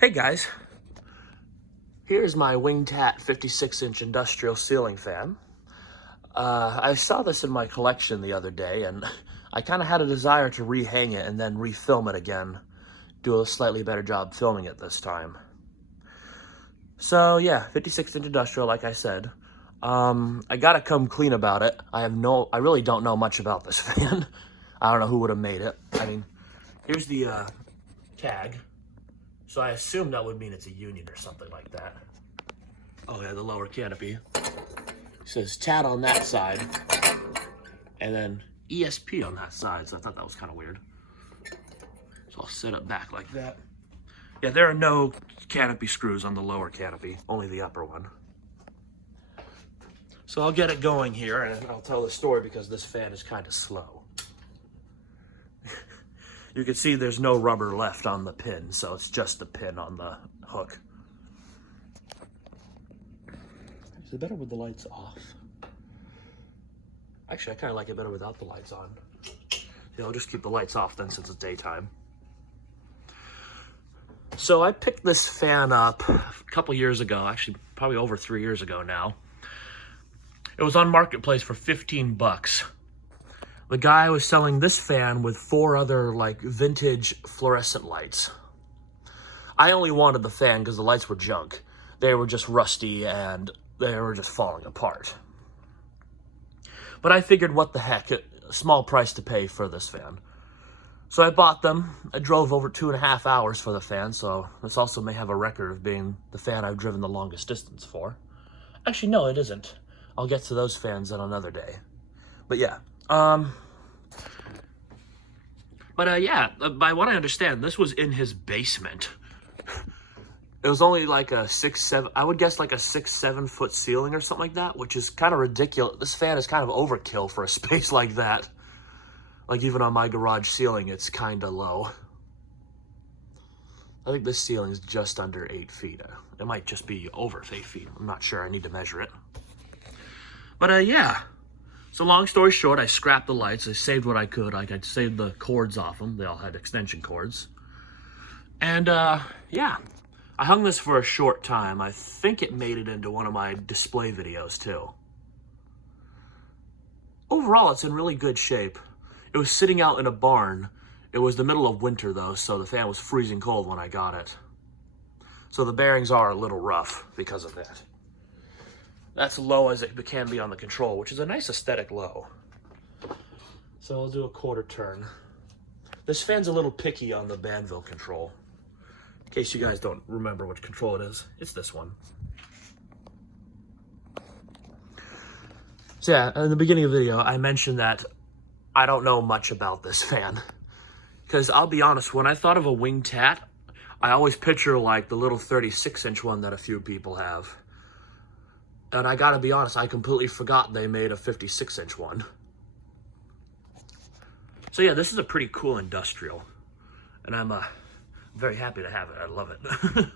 Hey guys, here's my TAT 56-inch industrial ceiling fan. I saw this in my collection the other day, and I kind of had a desire to rehang it and then refilm it again, do a slightly better job filming it this time. So yeah, 56-inch industrial, like I said. I gotta come clean about it. I really don't know much about this fan. I don't know who would have made it. I mean, here's the tag. So I assume that would mean it's a union or something like that. Oh yeah, the lower canopy. It says TAT on that side, and then ESP on that side, so I thought that was kind of weird. So I'll set it back like that. Yeah, there are no canopy screws on the lower canopy, only the upper one. So I'll get it going here, and I'll tell the story because this fan is kind of slow. You can see there's no rubber left on the pin, so it's just the pin on the hook. Is it better with the lights off? Actually, I kind of like it better without the lights on. Yeah, I'll just keep the lights off then since it's daytime. So I picked this fan up a couple years ago, actually probably over 3 years ago now. It was on Marketplace for 15 bucks. The guy was selling this fan with 4 other like vintage fluorescent lights. I only wanted the fan because the lights were junk. They were just rusty and they were just falling apart. But I figured, what the heck, a small price to pay for this fan. So I bought them. I drove over 2.5 hours for the fan, so this also may have a record of being the fan I've driven the longest distance for. Actually, no, it isn't. I'll get to those fans on another day. But yeah. Yeah, by what I understand, this was in his basement. It was only like a 6-7, I would guess like a 6-7 foot ceiling or something like that, which is kind of ridiculous. This fan is kind of overkill for a space like that. Like even on my garage ceiling, it's kind of low. I think this ceiling is just under 8 feet. It might just be over 8 feet. I'm not sure. I need to measure it. But yeah. So long story short, I scrapped the lights. I saved what I could. I saved the cords off them. They all had extension cords. And yeah, I hung this for a short time. I think it made it into one of my display videos too. Overall, it's in really good shape. It was sitting out in a barn. It was the middle of winter though, so the fan was freezing cold when I got it. So the bearings are a little rough because of that. That's low as it can be on the control, which is a nice aesthetic low. So I'll do a quarter turn. This fan's a little picky on the Banville control. In case you guys don't remember which control it is, it's this one. So yeah, in the beginning of the video, I mentioned that I don't know much about this fan. Because I'll be honest, when I thought of a TAT, I always picture like the little 36-inch one that a few people have. And I gotta be honest, I completely forgot they made a 56-inch one. So yeah, this is a pretty cool industrial. And I'm very happy to have it. I love it.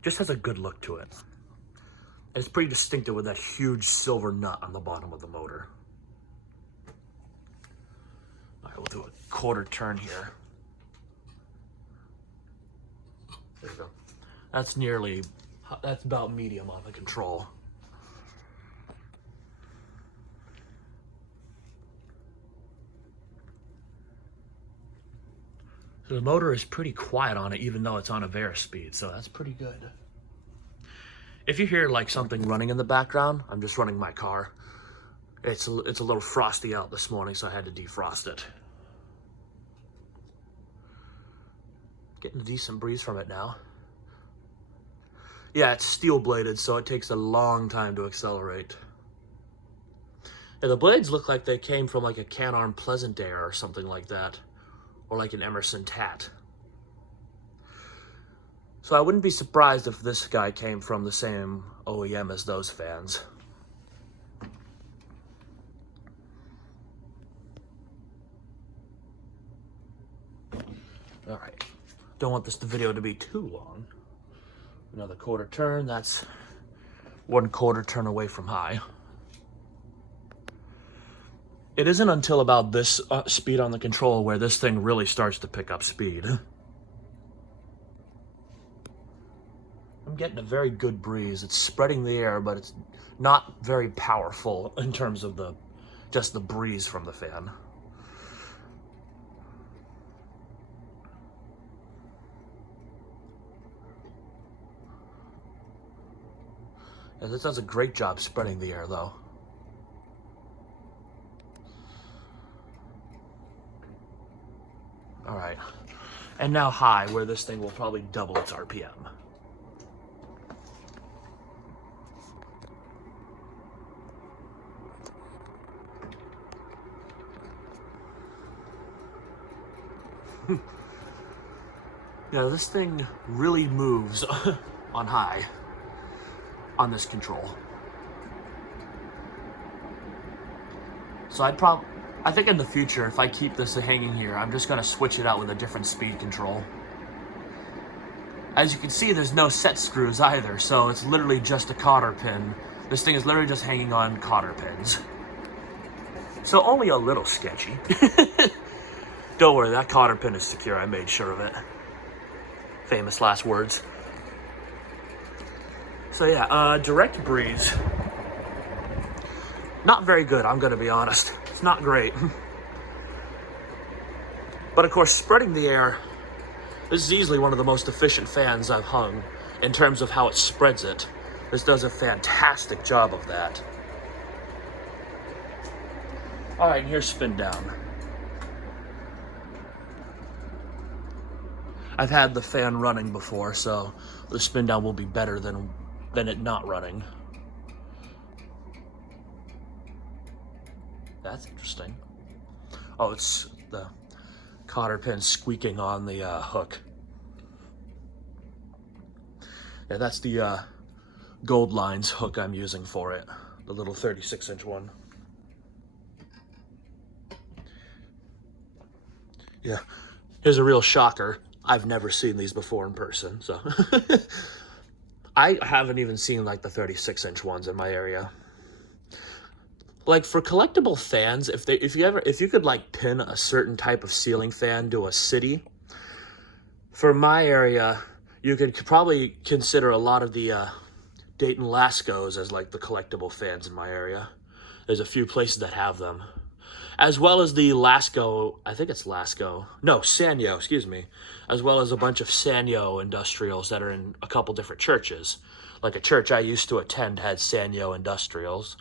Just has a good look to it. And it's pretty distinctive with that huge silver nut on the bottom of the motor. Alright, we'll do a quarter turn here. There we go. That's about medium on the control. The motor is pretty quiet on it, even though it's on a Vera speed, so that's pretty good. If you hear like something running in the background, I'm just running my car. It's a little frosty out this morning, so I had to defrost it. Getting a decent breeze from it now. Yeah, it's steel bladed, so it takes a long time to accelerate. Yeah, the blades look like they came from like a Can-Arm Pleasant Air or something like that. Or like an Emerson TAT. So I wouldn't be surprised if this guy came from the same OEM as those fans. Alright. Don't want this video to be too long. Another quarter turn. That's 1/4 turn away from high. It isn't until about this speed on the control where this thing really starts to pick up speed. I'm getting a very good breeze. It's spreading the air, but it's not very powerful in terms of just the breeze from the fan. Yeah, this does a great job spreading the air, though. All right, and now high, where this thing will probably double its RPM. Yeah, this thing really moves on high on this control. So I think in the future, if I keep this hanging here, I'm just gonna switch it out with a different speed control. As you can see, there's no set screws either, so it's literally just a cotter pin. This thing is literally just hanging on cotter pins. So only a little sketchy. Don't worry, that cotter pin is secure. I made sure of it. Famous last words. So yeah, direct breeze. Not very good, I'm gonna be honest. It's not great. But of course, spreading the air, this is easily one of the most efficient fans I've hung in terms of how it spreads it. This does a fantastic job of that. All right, and here's spin down. I've had the fan running before, so the spin down will be better than it not running. That's interesting. Oh, it's the cotter pin squeaking on the hook. Yeah, that's the Gold Lines hook I'm using for it, the little 36-inch one. Yeah, here's a real shocker. I've never seen these before in person, so. I haven't even seen like the 36-inch ones in my area. Like for collectible fans, if you could like pin a certain type of ceiling fan to a city, for my area, you could probably consider a lot of the Dayton Lascos as like the collectible fans in my area. There's a few places that have them. As well as the Lasco, I think it's Lasco. No, Sanyo, excuse me. As well as a bunch of Sanyo industrials that are in a couple different churches. Like a church I used to attend had Sanyo industrials.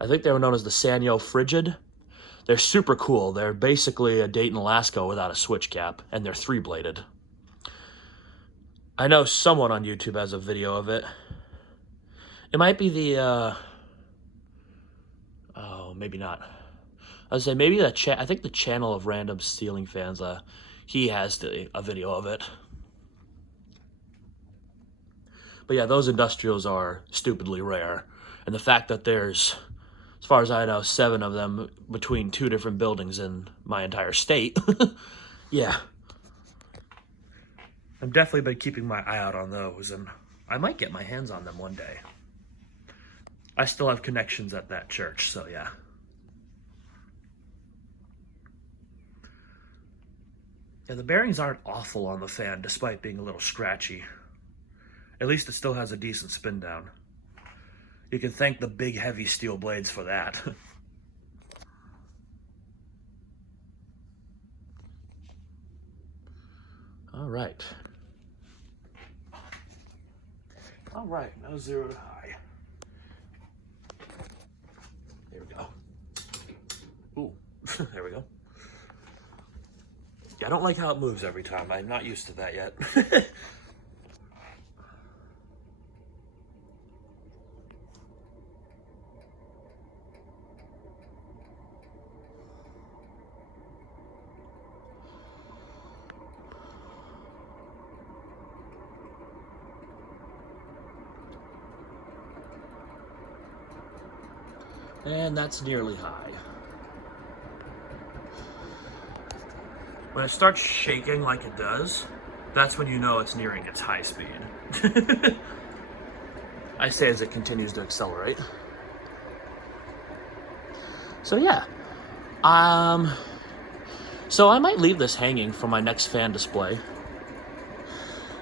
I think they were known as the Sanyo Frigid. They're super cool. They're basically a Dayton Lasco without a switch cap, and they're 3-bladed. I know someone on YouTube has a video of it. It might be the, oh, maybe not. I would say maybe I think the channel of Random Ceiling Fans, he has a video of it. But yeah, those industrials are stupidly rare. And the fact that there's, as far as I know, 7 of them between 2 different buildings in my entire state. Yeah. I've definitely been keeping my eye out on those, and I might get my hands on them one day. I still have connections at that church, so yeah. Yeah, the bearings aren't awful on the fan, despite being a little scratchy. At least it still has a decent spin down. You can thank the big, heavy steel blades for that. All right. All right, now 0 to high. There we go. Ooh, there we go. Yeah, I don't like how it moves every time. I'm not used to that yet. And that's nearly high. When it starts shaking like it does, that's when you know it's nearing its high speed. I say as it continues to accelerate. So yeah. So I might leave this hanging for my next fan display.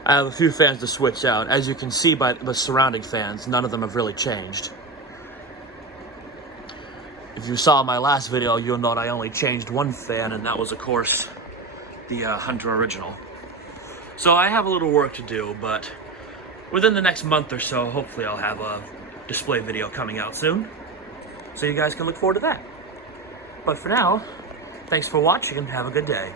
I have a few fans to switch out. As you can see by the surrounding fans, none of them have really changed. If you saw my last video, you'll note I only changed one fan, and that was, of course, the Hunter Original. So I have a little work to do, but within the next month or so, hopefully I'll have a display video coming out soon. So you guys can look forward to that. But for now, thanks for watching and have a good day.